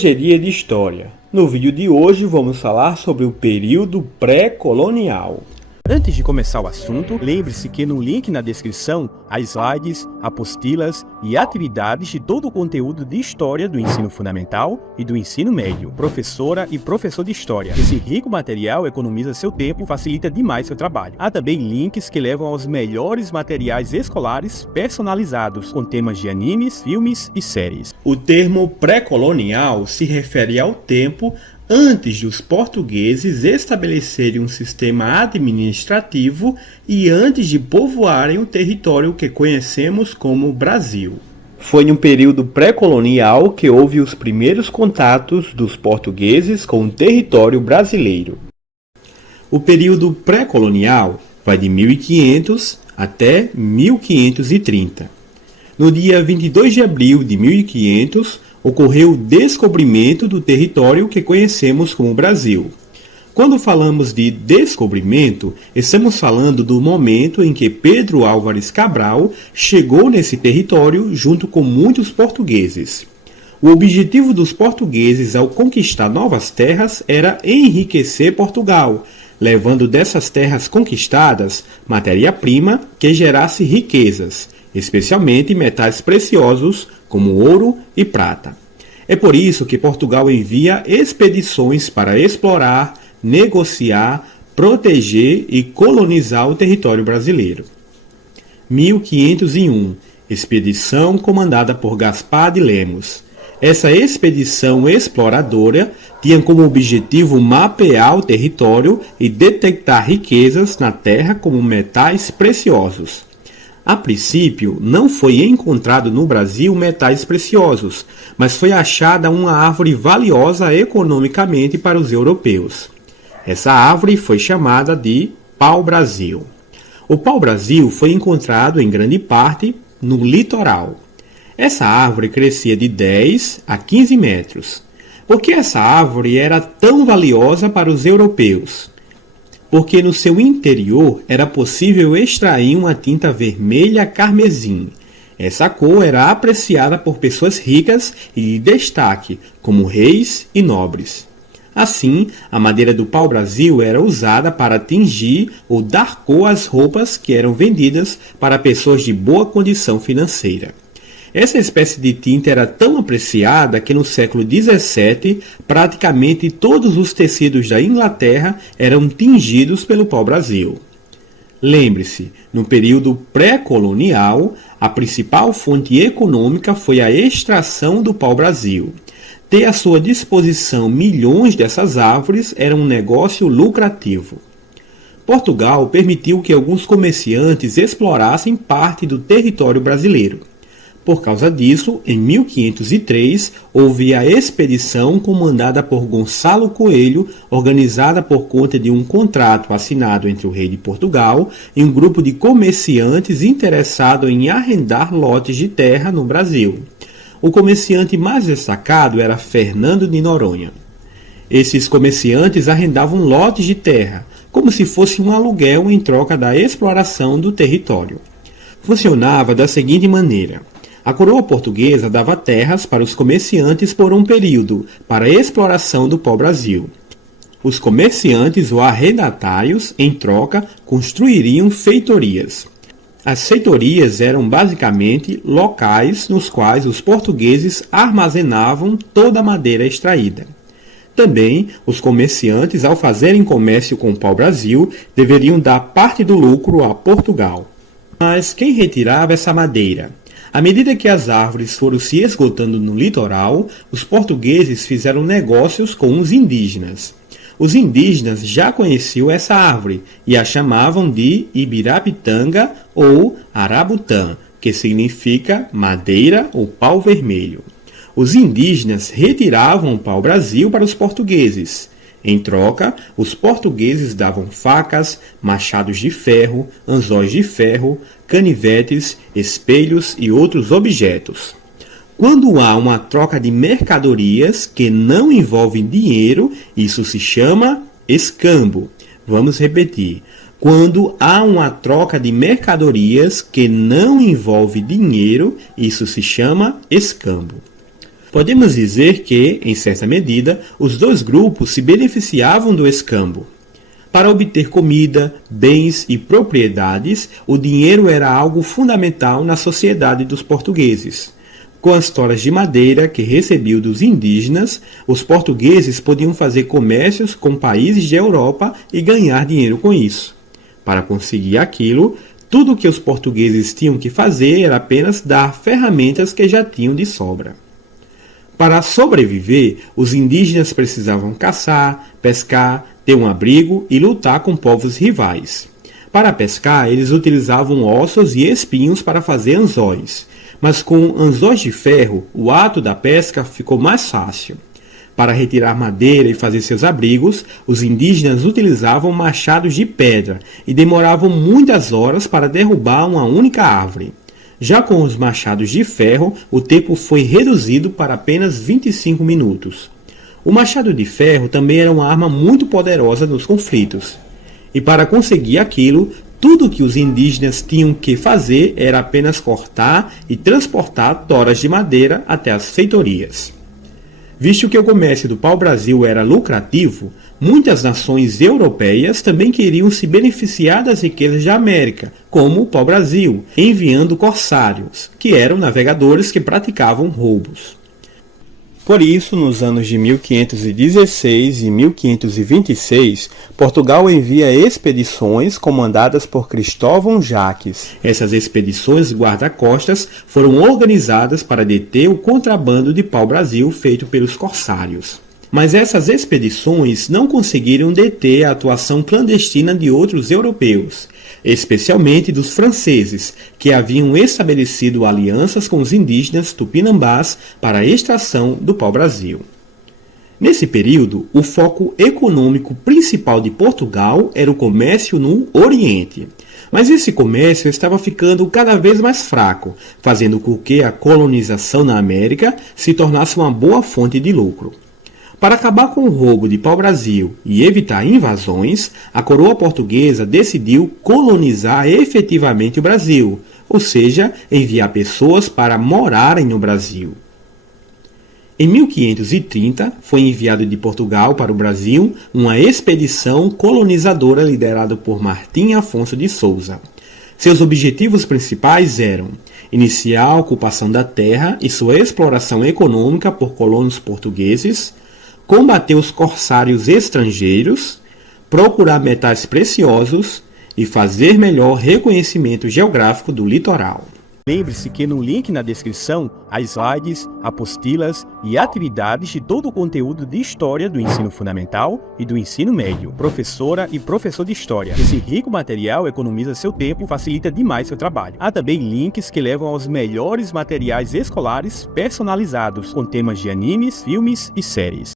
Dia de História. No vídeo de hoje vamos falar sobre o período pré-colonial. Antes de começar o assunto, lembre-se que no link na descrição há slides, apostilas e atividades de todo o conteúdo de História do ensino fundamental e do ensino médio. Professora e professor de História. Esse rico material economiza seu tempo e facilita demais seu trabalho. Há também links que levam aos melhores materiais escolares personalizados, com temas de animes, filmes e séries. O termo pré-colonial se refere ao tempo antes dos portugueses estabelecerem um sistema administrativo e antes de povoarem o território que conhecemos como Brasil. Foi no período pré-colonial que houve os primeiros contatos dos portugueses com o território brasileiro. O período pré-colonial vai de 1500 até 1530. No dia 22 de abril de 1500, ocorreu o descobrimento do território que conhecemos como Brasil. Quando falamos de descobrimento, estamos falando do momento em que Pedro Álvares Cabral chegou nesse território junto com muitos portugueses. O objetivo dos portugueses ao conquistar novas terras era enriquecer Portugal, levando dessas terras conquistadas matéria-prima que gerasse riquezas, especialmente metais preciosos como ouro e prata. É por isso que Portugal envia expedições para explorar, negociar, proteger e colonizar o território brasileiro. 1501, expedição comandada por Gaspar de Lemos. Essa expedição exploradora tinha como objetivo mapear o território e detectar riquezas na terra como metais preciosos. A princípio, não foi encontrado no Brasil metais preciosos, mas foi achada uma árvore valiosa economicamente para os europeus. Essa árvore foi chamada de pau-brasil. O pau-brasil foi encontrado em grande parte no litoral. Essa árvore crescia de 10 a 15 metros. Por que essa árvore era tão valiosa para os europeus? Porque no seu interior era possível extrair uma tinta vermelha carmesim. Essa cor era apreciada por pessoas ricas e de destaque, como reis e nobres. Assim, a madeira do pau-brasil era usada para tingir ou dar cor às roupas que eram vendidas para pessoas de boa condição financeira. Essa espécie de tinta era tão apreciada que no século XVII, praticamente todos os tecidos da Inglaterra eram tingidos pelo pau-brasil. Lembre-se, no período pré-colonial, a principal fonte econômica foi a extração do pau-brasil. Ter à sua disposição milhões dessas árvores era um negócio lucrativo. Portugal permitiu que alguns comerciantes explorassem parte do território brasileiro. Por causa disso, em 1503, houve a expedição comandada por Gonçalo Coelho, organizada por conta de um contrato assinado entre o rei de Portugal e um grupo de comerciantes interessado em arrendar lotes de terra no Brasil. O comerciante mais destacado era Fernando de Noronha. Esses comerciantes arrendavam lotes de terra, como se fosse um aluguel em troca da exploração do território. Funcionava da seguinte maneira: a coroa portuguesa dava terras para os comerciantes por um período, para a exploração do pau-brasil. Os comerciantes ou arrendatários, em troca, construiriam feitorias. As feitorias eram basicamente locais nos quais os portugueses armazenavam toda a madeira extraída. Também, os comerciantes, ao fazerem comércio com o pau-brasil, deveriam dar parte do lucro a Portugal. Mas quem retirava essa madeira? À medida que as árvores foram se esgotando no litoral, os portugueses fizeram negócios com os indígenas. Os indígenas já conheciam essa árvore e a chamavam de ibirapitanga ou arabutã, que significa madeira ou pau vermelho. Os indígenas retiravam o pau-brasil para os portugueses. Em troca, os portugueses davam facas, machados de ferro, anzóis de ferro, canivetes, espelhos e outros objetos. Quando há uma troca de mercadorias que não envolve dinheiro, isso se chama escambo. Vamos repetir. Quando há uma troca de mercadorias que não envolve dinheiro, isso se chama escambo. Podemos dizer que, em certa medida, os dois grupos se beneficiavam do escambo. Para obter comida, bens e propriedades, o dinheiro era algo fundamental na sociedade dos portugueses. Com as toras de madeira que recebiam dos indígenas, os portugueses podiam fazer comércios com países da Europa e ganhar dinheiro com isso. Para conseguir aquilo, tudo o que os portugueses tinham que fazer era apenas dar ferramentas que já tinham de sobra. Para sobreviver, os indígenas precisavam caçar, pescar, ter um abrigo e lutar com povos rivais. Para pescar, eles utilizavam ossos e espinhos para fazer anzóis, mas com anzóis de ferro, o ato da pesca ficou mais fácil. Para retirar madeira e fazer seus abrigos, os indígenas utilizavam machados de pedra e demoravam muitas horas para derrubar uma única árvore. Já com os machados de ferro, o tempo foi reduzido para apenas 25 minutos. O machado de ferro também era uma arma muito poderosa nos conflitos. E para conseguir aquilo, tudo o que os indígenas tinham que fazer era apenas cortar e transportar toras de madeira até as feitorias. Visto que o comércio do pau-brasil era lucrativo, muitas nações europeias também queriam se beneficiar das riquezas da América, como o pau-brasil, enviando corsários, que eram navegadores que praticavam roubos. Por isso, nos anos de 1516 e 1526, Portugal envia expedições comandadas por Cristóvão Jaques. Essas expedições guarda-costas foram organizadas para deter o contrabando de pau-brasil feito pelos corsários. Mas essas expedições não conseguiram deter a atuação clandestina de outros europeus, especialmente dos franceses, que haviam estabelecido alianças com os indígenas tupinambás para a extração do pau-brasil. Nesse período, o foco econômico principal de Portugal era o comércio no Oriente. Mas esse comércio estava ficando cada vez mais fraco, fazendo com que a colonização na América se tornasse uma boa fonte de lucro. Para acabar com o roubo de pau-brasil e evitar invasões, a coroa portuguesa decidiu colonizar efetivamente o Brasil, ou seja, enviar pessoas para morarem no Brasil. Em 1530, foi enviado de Portugal para o Brasil uma expedição colonizadora liderada por Martim Afonso de Souza. Seus objetivos principais eram iniciar a ocupação da terra e sua exploração econômica por colonos portugueses, combater os corsários estrangeiros, procurar metais preciosos e fazer melhor reconhecimento geográfico do litoral. Lembre-se que no link na descrição há slides, apostilas e atividades de todo o conteúdo de História do ensino fundamental e do ensino médio. Professora e professor de História. Esse rico material economiza seu tempo e facilita demais seu trabalho. Há também links que levam aos melhores materiais escolares personalizados, com temas de animes, filmes e séries.